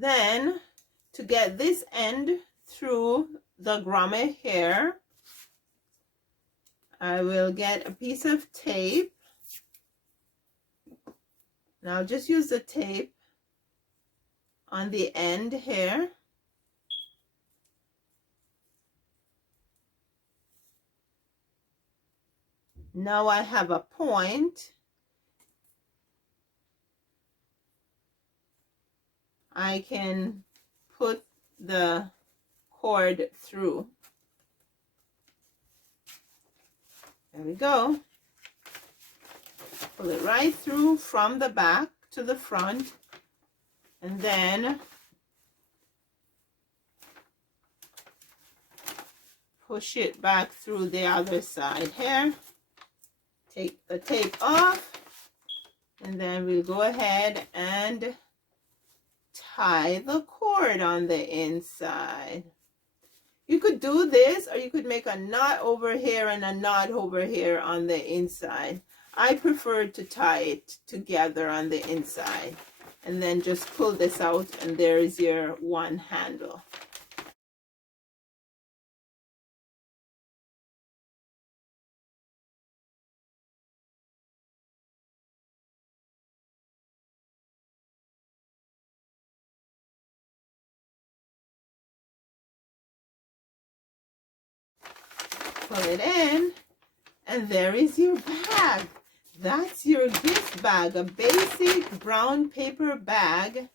Then to get this end through the grommet here, I will get a piece of tape. Now just use the tape on the end here. Now I have a point. I can put the cord through. There we go. Pull it right through from the back to the front, and then push it back through the other side here. Take the tape off, and then we'll go ahead and tie the cord on the inside. You could do this, or you could make a knot over here and a knot over here on the inside. I prefer to tie it together on the inside, and then just pull this out, and there is your one handle. Pull it in, and there is your bag. That's your gift bag, a basic brown paper bag